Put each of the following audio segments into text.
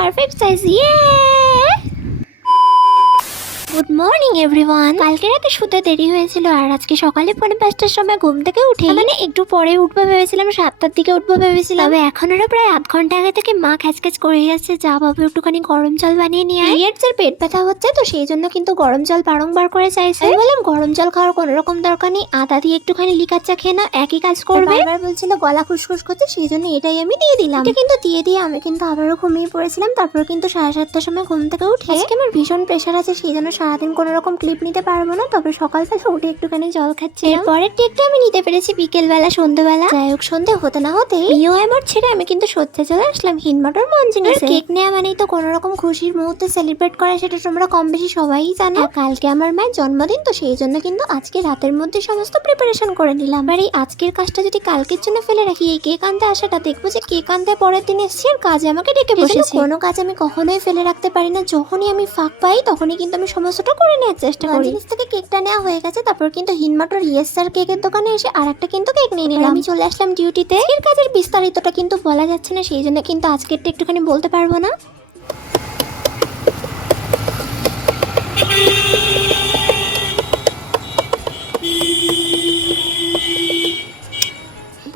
perfect size. Yay! Good morning everyone কালকে রাতে শুতে দেরি হয়েছিল আর আজকে সকালে পৌনে পাঁচটার সময় ঘুম থেকে উঠে। মানে একটু পরে উঠবো ভেবেছিলাম সাতটার দিকে উঠবো ভেবেছিলাম। তবে এখন আরও প্রায় আধ ঘণ্টা আগে থেকে মা খ্যাচ খ্যাচ করে যাচ্ছে যা ভাবে একটুখানি গরম জল বানিয়ে নিয়ে এর পেট ব্যথা হচ্ছে তো সেই জন্য কিন্তু গরম জল বারংবার করে চাইছে। আমি বললাম গরম জল খাওয়ার কোনো রকম দরকার নেই আদা দিয়ে একটুখানি লিকার চা খেয়ে নাও একই কাজ করবে। এবার বলছিল গলা খুসখুস করছে সেই জন্য এটাই আমি দিয়ে দিলাম। এটা কিন্তু দিয়ে দিয়ে আমি কিন্তু আবারও ঘুমিয়ে পড়েছিলাম তারপর কিন্তু সাড়ে সাতটার সময় ঘুম থেকে উঠে আজকে আমার ভীষণ প্রেশার আছে সেই জন্য সারাদিন কোনো রকম ক্লিপ নিতে পারব না তবে সকালবেলা উঠে একটুখানি জল খাচ্ছি পরের টেকটা আমি নিতে পেরেছি বিকেলবেলা সন্ধ্যেবেলা যাই হোক সন্ধে হতে না হতে ইও আমার ছেড়ে আমি কিন্তু সত্যি চলে আসলাম হিনমটর মঞ্জিনিস কেক নেওয়া মানেই তো কোনো রকম খুশির মুহূর্তে সেলিব্রেট করা সেটা তোমরা কম বেশি সবাই জানো। আর কালকে আমার মায়ের জন্মদিন তো সেই জন্য কিন্তু আজকে রাতের মধ্যে সমস্ত প্রিপারেশন করে নিলাম। আর এই আজকের কাজটা যদি কালকের জন্য ফেলে রাখি এই কেক আনতে আসাটা দেখব যে কেক আনতে পরের দিন এসছি আর কাজে আমাকে ডেকে বসেছে। কোনো কাজ আমি কখনোই ফেলে রাখতে পারি না যখনই আমি ফাঁক পাই তখনই কিন্তু আমি সমস্তটা করে নেওয়ার চেষ্টা করি। জিনিস থেকে কেকটা নেওয়া হয়ে গেছে তারপর কিন্তু হিনমাটর ইয়েস স্যার কেকের দোকানে এসে আর একটা কিন্তু কেক নিয়ে নিলাম। আমি চলে আসলাম ডিউটিতে এর কাজের বিস্তারিতটা কিন্তু বলা যাচ্ছে না সেই জন্য কিন্তু আজকেরটা একটুখানি বলতে পারব না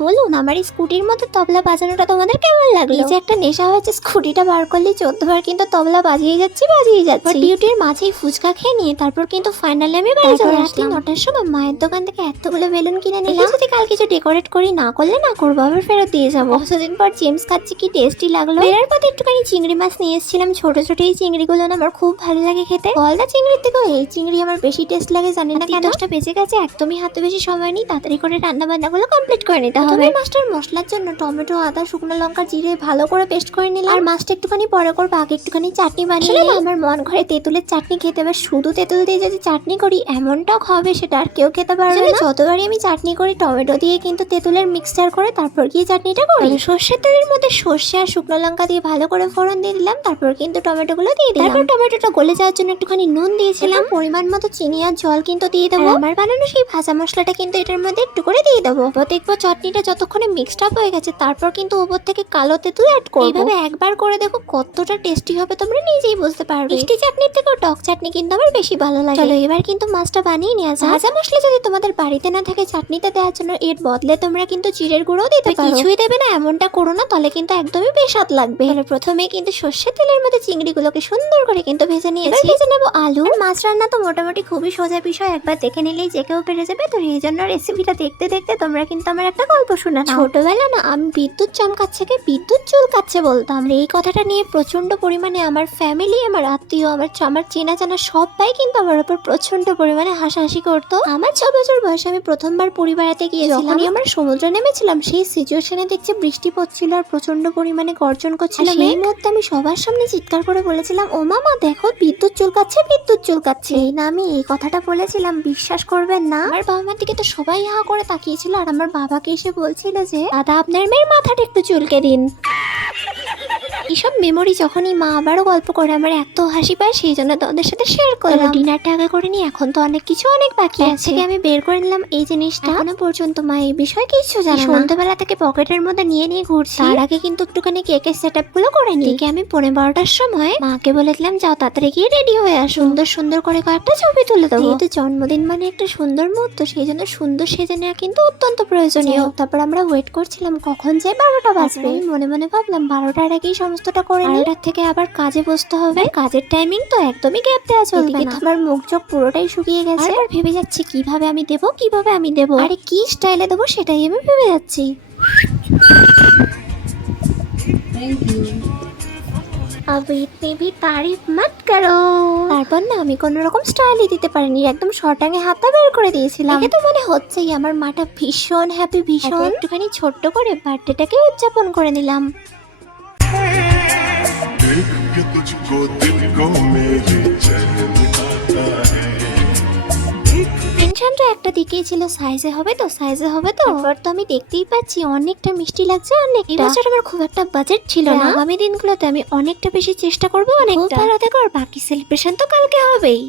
বলুন আমার এই স্কুটির মধ্যে তবলা বাজানোটা তোমাদের কেমন লাগল? এই যে একটা নেশা হয়েছে স্কুটিটা বার করলে চোদ্দবার কিন্তু তবলা বাজিয়ে যাচ্ছি বাজিয়ে যাচ্ছি। ডিউটির মাঝেই ফুচকা খেয়ে নিয়ে তারপর কিন্তু ফাইনালি আমি বাড়ি চলে আসলাম। নটার সময় মায়ের দোকান থেকে এতগুলো বেলুন কিনে নিলাম। যদি কাল কিছু ডেকোরেট করি না করলে না করব আবার ফেরত দিয়ে যাব। কিছুদিন পর জেমস খাচ্ছি কি টেস্টি লাগল? বেরার পথে একটুখানি চিংড়ি মাছ নিয়ে এসেছিলাম। ছোট ছোট এই চিংড়িগুলো আমার খুব ভালো লাগে খেতে। গলদা চিংড়ির থেকেও এই চিংড়ি আমার বেশি টেস্ট লাগে জানি না কেন? দশটা বেজে গেছে একদমই হাতে বেশি সময় নেই। তাড়াতাড়ি করে রান্না বান্নাগুলো কমপ্লিট করে নিতে হবে। মাছটার মশলার জন্য টমেটো আদা শুকনো লঙ্কা জিরে ভালো করে পেস্ট করে নিলাম। আর মাছটা একটুখানি পরে করব আগে একটুখানি চাটনি বানিয়ে। আমার মন ঘরে তেঁতুলের চাটনি খেতে এবার শুধু তেঁতুল দিয়ে যদি চাটনি করি এমন টক হবে সেটা আর কেউ খেতে পারবে না। যতবারই আমি চাটনি করি টমেটো দিয়ে কিন্তু তেঁতুলের মিক্সচার করে তারপর গিয়ে চাটনিটা করি। সর্ষের তেলের মধ্যে সর্ষে আর শুকনো লঙ্কা দিয়ে ভালো করে ফোড়ন দিয়ে দিলাম তারপর কিন্তু টমেটোগুলো দিয়ে দিলাম। তারপর টমেটোটা গলে যাওয়ার জন্য একটুখানি নুন দিয়েছিলাম। পরিমাণ মতো চিনি আর জল কিন্তু দিয়ে দেবো। আমার বানানো সেই ভাজা মশলাটা কিন্তু এটার মধ্যে একটু করে দিয়ে দেবো। দেখব চাটনিটা যতক্ষণে মিক্সড আপ হয়ে গেছে তারপর কিন্তু উপর থেকে কালো তেঁতুল অ্যাড করব। এইভাবে একবার করে দেখো কতটা টেস্টি হবে তোমরা নিজেই বুঝতে পারবে। মিষ্টি চাটনির থেকেও টক চাটনি কিন্তু আমার বেশি ভালো লাগে। চলো এবার কিন্তু মাছটা বানিয়ে নেওয়া যায় ভাজা মশলা যদি তোমাদের বাড়িতে না থাকে চাটনিতে দেওয়ার জন্য এর বদলে তোমরা কিন্তু জিরের গুঁড়ো দিতে পারো। কিছুই দেবে না এমনটা করো না তাহলে কিন্তু একদমই বেস্বাদ লাগবে। তাহলে প্রথমে কিন্তু সর্ষের তেলের মধ্যে চিংড়িগুলোকে সুন্দর করে কিন্তু ভেজে নিয়েছি ভেজে নেব আলু। মাছ রান্না তো মোটামুটি খুবই সোজা বিষয় একবার দেখে নিলেই যে কেউ পেরে যাবে। তো এই জন্য রেসিপিটা দেখতে দেখতে তোমরা কিন্তু আমার একটা গল্প শোনা ছোটবেলা না আমি বিদ্যুৎ চমকাচ্ছে কে? বিদ্যুৎ চুলকাচ্ছে বলতাম এই কথাটা নিয়ে প্রচণ্ড পরিমাণে আমার ফ্যামিলি আমার আত্মীয় আমার আমার চেনা জানা সবাই কিন্তু আমার উপর প্রচণ্ড পরিমাণে হাসাহাসি করতো। আমার ছ বছর বয়সে আমি প্রথমবার পরিবারাতে গিয়েছিলাম। যখনই আমরা সমুদ্রে নেমেছিলাম সেই সিচুয়েশনে দেখছি বৃষ্টি পড়ছিল আর প্রচণ্ড পরিমাণে গর্জন করছিল। এই মুহূর্তে আমি সবার সামনে চিৎকার করে বলেছিলাম ও মামা দেখো বিদ্যুৎ চুলকাচ্ছে বিদ্যুৎ চুলকাচ্ছে। এই না আমি এই কথাটা বলেছিলাম বিশ্বাস করবেন না। আমার বাবা মার দিকে তো সবাই হা করে তাকিয়েছিল আর আমার বাবাকে এসে বলছিল যে দাদা আপনার মেয়ের মাথাটা একটু চুলকে দিন। এইসব মেমোরি যখনই মা আবারও গল্প করে আমার এত হাসি পায় সেই জন্য তোমাদের সাথে শেয়ার করলাম। ডিনারটা আগে করে নি এখন তো অনেক কিছু অনেক বাকি আছে। আমি বের করে নিলাম এই জিনিসটা। এখনও পর্যন্ত মা এই বিষয়ে কিছু জানে না। সন্ধ্যাবেলা থেকে পকেটের মধ্যে নিয়ে নিয়ে ঘুরছি। তার আগে কিন্তু একটুখানি কেকের সেট আপগুলো করে নিই আমি পনেরো বারোটার সময় মাকে বলে দিলাম যাও তাড়াতাড়ি গিয়ে রেডি হয়ে আসো। সুন্দর সুন্দর করে কয়েকটা ছবি তুলে দেবো। যেহেতু জন্মদিন মানে একটা সুন্দর মুহূর্ত সেই জন্য সুন্দর সেজে নেওয়া কিন্তু অত্যন্ত প্রয়োজনীয়। তারপর আমরা ওয়েট করছিলাম কখন যে বারোটা বাজবে। আমি মনে মনে ভাবলাম বারোটার আগেই সমস্তটা করে নিই বারোটার থেকে আবার কাজে বসতে হবে কাজের টাইমিং তো একদমই গ্যাপ দেওয়া চলবে না আমার মুখ চোখ পুরোটাই শুকিয়ে গেছে আর ভেবে যাচ্ছি কিভাবে আমি দেবো কিভাবে আমি দেবো আরে কি স্টাইলে দেবো সেটাই আমি ভেবে যাচ্ছি अब इतनी भी तारीफ मत करो তারপর না আমি কোনো রকম স্টাইলই দিতে পারিনি একদম শর্টাঙে হাতটা বের করে দিয়েছিলাম দেখে তো মনে হচ্ছেই আমার মাটা ভীষণ হ্যাপি ভীষণ একটুখানি ছোট্ট করে বার্থডেটাকে উদযাপন করে নিলাম देख के तुझको दिल को मेरे चैन आता है টেনশনটা একটা দিকেই ছিল সাইজে হবে তো সাইজে হবে তো তারপর তো আমি দেখতেই পাচ্ছি অনেকটা মিষ্টি লাগছে অনেক এবছর আমার খুব একটা বাজেট ছিল না আগামী দিনগুলোতে আমি অনেকটা বেশি চেষ্টা করবো অনেক ভালো থেকো আর বাকি সেলিব্রেশন তো কালকে হবেই